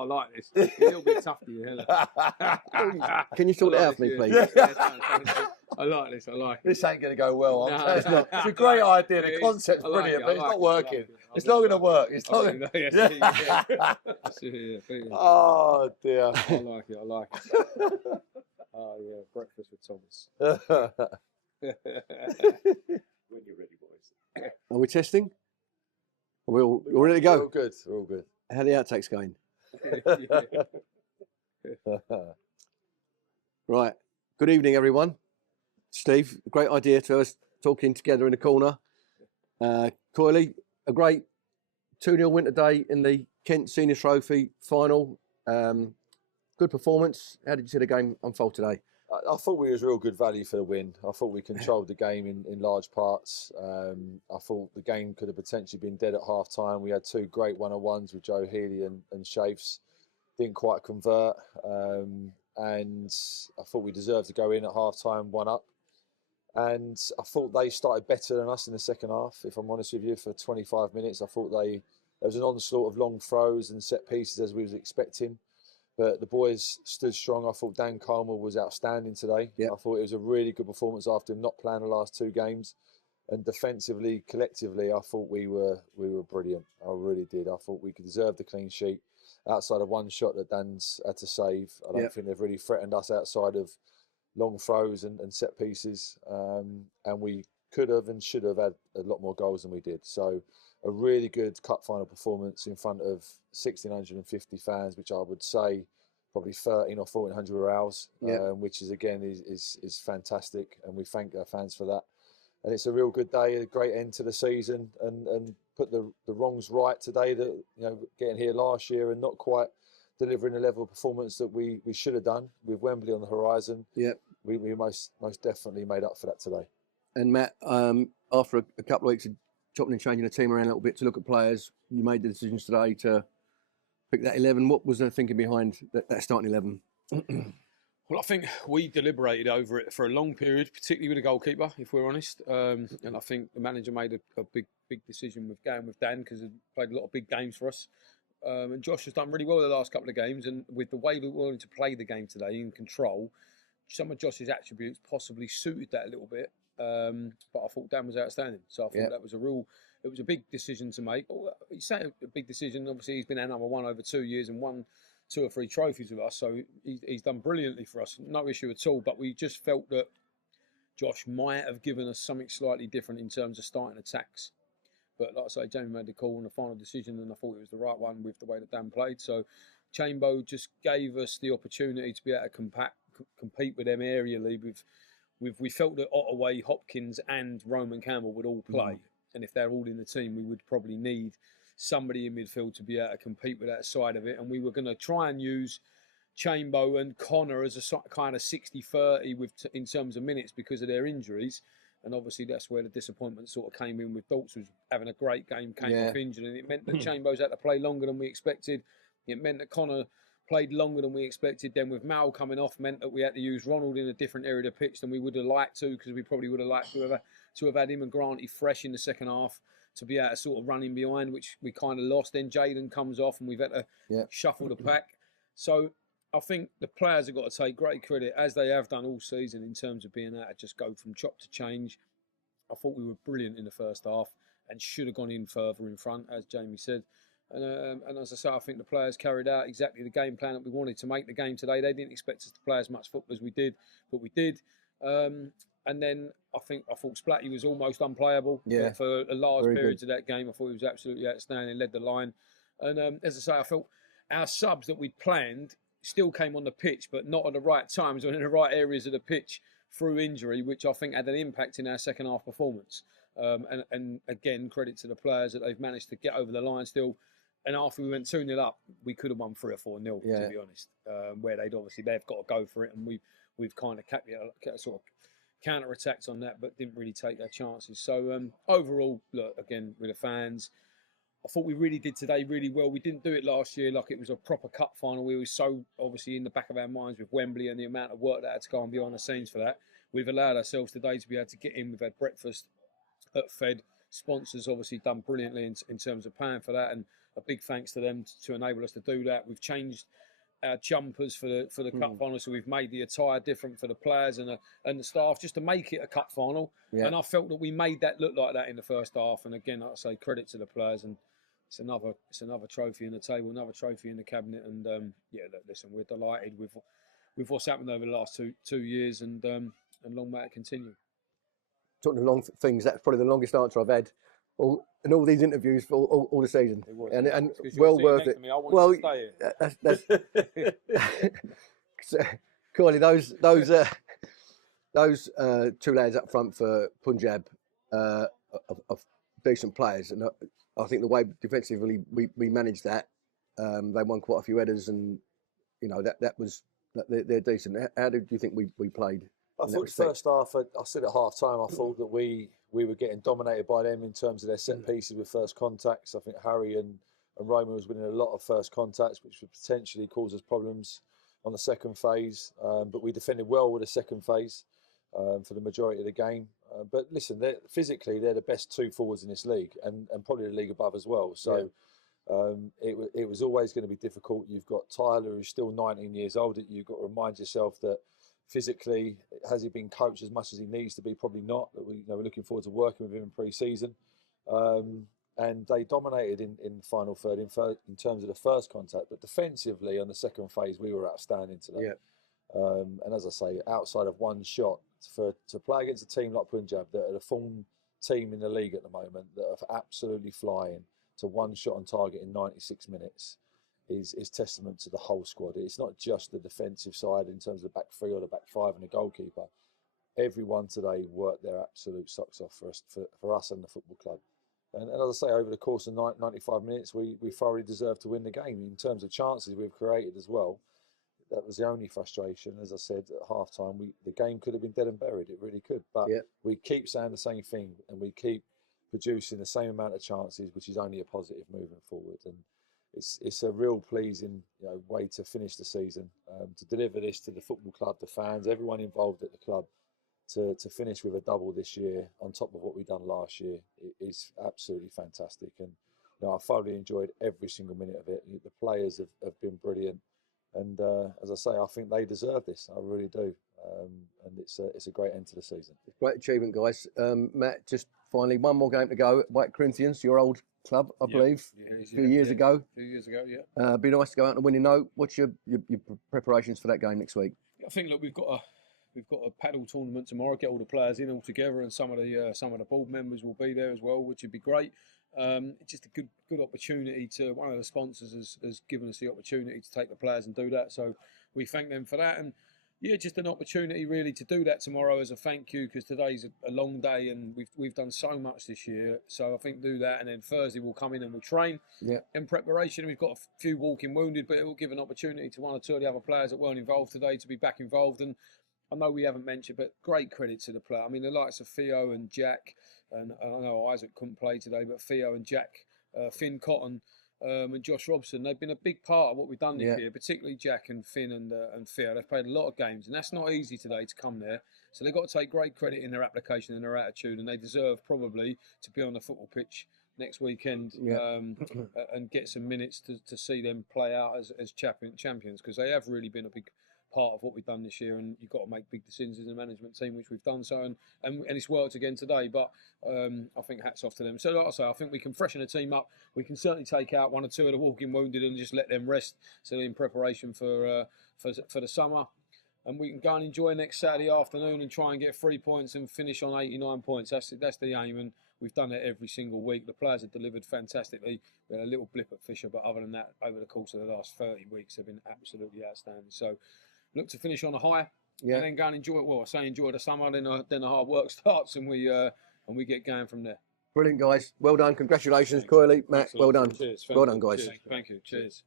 I like this. It's a little bit tough to you, Helen. Can you sort it out for me, please? I like this. I like it. This ain't going to go well. No, It's not. It's a great idea. The It is. concept's I like brilliant, it, but it's I like not it, I working. like it. It's not going to work. It's not. Oh dear. I like it. I like it. Oh yeah, breakfast with Thomas. When you're ready, boys. Are we testing? Are we all ready to go? We're all good. We're all good. How are the outtakes going? Right. Good evening, everyone. Steve, great idea to us talking together in the corner. Coyley, a great 2-0 win today in the Kent Senior Trophy final. Good performance. How did you see the game unfold today? I thought we was real good value for the win. I thought we controlled the game in large parts. I thought the game could have potentially been dead at half time. We had 2 great one-on-ones with Joe Healy and Shafes. Didn't quite convert. And I thought we deserved to go in at half time 1 up. And I thought they started better than us in the second half, if I'm honest with you, for 25 minutes. I thought there was an onslaught of long throws and set pieces as we was expecting. But the boys stood strong. I thought Dan Coleman was outstanding today. Yep. I thought it was a really good performance after him not playing the last 2 games. And defensively, collectively, I thought we were brilliant. I really did. I thought we deserved the clean sheet. Outside of one shot that Dan's had to save, I don't think they've really threatened us outside of long throws and set pieces. And we could have and should have had a lot more goals than we did. So a really good cup final performance in front of 1,650 fans, which I would say probably 1,300 or 1,400 were ours, which is again is fantastic, and we thank our fans for that. And it's a real good day, a great end to the season, and put the wrongs right today. That getting here last year and not quite delivering the level of performance that we should have done with Wembley on the horizon. We most definitely made up for that today. And Matt, after a couple of weeks of chopping and changing the team around a little bit to look at players, you made the decisions today to pick that 11. What was the thinking behind that starting 11? Well, I think we deliberated over it for a long period, particularly with the goalkeeper, if we're honest. And I think the manager made a big decision with going with Dan because he played a lot of big games for us. And Josh has done really well the last couple of games. And with the way we wanted to play the game today in control, some of Josh's attributes possibly suited that a little bit. But I thought Dan was outstanding. So I thought that was it was a big decision to make. You say a big decision. Obviously, he's been our number one over 2 years and won 2 or 3 trophies with us. So he's done brilliantly for us. No issue at all. But we just felt that Josh might have given us something slightly different in terms of starting attacks. But like I say, Jamie made the call and the final decision, and I thought it was the right one with the way that Dan played. So Chambo just gave us the opportunity to be able to compete with them aerially. We felt that Ottaway, Hopkins and Roman Campbell would all play. And if they're all in the team, we would probably need somebody in midfield to be able to compete with that side of it. And we were going to try and use Chambo and Connor as a kind of 60-30 in terms of minutes because of their injuries. And obviously that's where the disappointment sort of came in with Daltz was having a great game, came off injured. And it meant that Chambo's had to play longer than we expected. It meant that Connor played longer than we expected. Then with Mal coming off meant that we had to use Ronald in a different area of the pitch than we would have liked to, because we probably would have liked to have had him and Granty fresh in the second half to be able to sort of run in behind, which we kind of lost. Then Jaden comes off and we've had to shuffle the pack. So I think the players have got to take great credit, as they have done all season, in terms of being able to just go from chop to change. I thought we were brilliant in the first half and should have gone in further in front, as Jamie said. And as I say, I think the players carried out exactly the game plan that we wanted to make the game today. They didn't expect us to play as much football as we did, but we did. And then I thought Splatty was almost unplayable for a large period of that game. I thought he was absolutely outstanding, led the line. And as I say, I felt our subs that we'd planned still came on the pitch, but not at the right times or in the right areas of the pitch through injury, which I think had an impact in our second half performance. And again, credit to the players that they've managed to get over the line still. And after we went 2-0 up, we could have won 3 or 4-0, to be honest. Where they've got to go for it, and we've kind of kept sort of counter-attacked on that, but didn't really take their chances. So overall, look, again, with the fans, I thought we really did today really well. We didn't do it last year like it was a proper cup final. We were so obviously in the back of our minds with Wembley and the amount of work that had to go on behind the scenes for that. We've allowed ourselves today to be able to get in. We've had breakfast at Fed. Sponsors obviously done brilliantly in terms of paying for that, and a big thanks to them to enable us to do that. We've changed our jumpers for the cup final, so we've made the attire different for the players and the staff just to make it a cup final. Yeah. And I felt that we made that look like that in the first half. And again, like I say, credit to the players, and it's another trophy in the table, another trophy in the cabinet. And look, listen, we're delighted with what's happened over the last two years, and long may it continue. Talking of long things, that's probably the longest answer I've had in all these interviews for all the season, and well worth it. Well, that's Corley, those two lads up front for Punjab are decent players, and I think the way defensively we managed that, they won quite a few headers, and they're decent. How did you think we played? I thought the first half, I said at half time, I thought that we were getting dominated by them in terms of their set pieces with first contacts. I think Harry and Roman was winning a lot of first contacts, which would potentially cause us problems on the second phase. But we defended well with the second phase for the majority of the game. But listen, physically, they're the best two forwards in this league, and probably the league above as well. So it was always going to be difficult. You've got Tyler, who's still 19 years old. You've got to remind yourself that physically, has he been coached as much as he needs to be? Probably not. We're looking forward to working with him in pre-season. And they dominated in the final third in terms of the first contact. But defensively, on the second phase, we were outstanding today. Yeah. And as I say, outside of one shot, to play against a team like Punjab, that are the form team in the league at the moment, that are absolutely flying, to one shot on target in 96 minutes, is testament to the whole squad. It's not just the defensive side in terms of the back three or the back five and the goalkeeper. Everyone today worked their absolute socks off for us and the football club. And as I say, over the course of 95 minutes, we thoroughly deserved to win the game. In terms of chances we've created as well, that was the only frustration. As I said at half time, the game could have been dead and buried. It really could. But we keep saying the same thing, and we keep producing the same amount of chances, which is only a positive moving forward. And it's a real pleasing way to finish the season, to deliver this to the football club, the fans, everyone involved at the club, to finish with a double this year on top of what we've done last year. It is absolutely fantastic, and I thoroughly enjoyed every single minute of it. The players have been brilliant, and as I say, I think they deserve this. I really do, and it's a great end to the season. Great achievement, guys. Matt, just finally, one more game to go. White Corinthians, your old club, I believe, a few years ago. Yeah. Be nice to go out on a winning note. What's your preparations for that game next week? I think, look, we've got a paddle tournament tomorrow. Get all the players in all together, and some of the board members will be there as well, which would be great. It's just a good opportunity to. One of the sponsors has given us the opportunity to take the players and do that, so we thank them for that. And just an opportunity really to do that tomorrow as a thank you, because today's a long day and we've done so much this year. So I think do that, and then Thursday we'll come in and we'll train. In preparation, we've got a few walking wounded, but it will give an opportunity to one or two of the other players that weren't involved today to be back involved. And I know we haven't mentioned, but great credit to the player. I mean, the likes of Theo and Jack, and I know Isaac couldn't play today, but Theo and Jack, Finn Cotton, and Josh Robson, they've been a big part of what we've done this year, particularly Jack and Finn and Theo. They've played a lot of games, and that's not easy today to come there. So they've got to take great credit in their application and their attitude, and they deserve probably to be on the football pitch next weekend and get some minutes to see them play out as champions, because they have really been a big part of what we've done this year, and you've got to make big decisions as a management team, which we've done so, and it's worked again today. But I think hats off to them. So like I say, I think we can freshen the team up. We can certainly take out one or two of the walking wounded and just let them rest, so in preparation for the summer. And we can go and enjoy next Saturday afternoon and try and get 3 points and finish on 89 points. That's the aim, and we've done it every single week. The players have delivered fantastically. We had a little blip at Fisher, but other than that, over the course of the last 30 weeks, they've been absolutely outstanding. So look to finish on a high, and then go and enjoy it. Well, I say enjoy the summer, then the hard work starts, and we get going from there. Brilliant, guys. Well done. Congratulations, Coyley, Matt. Well done. Cheers. Well done, guys. Thank you. Cheers.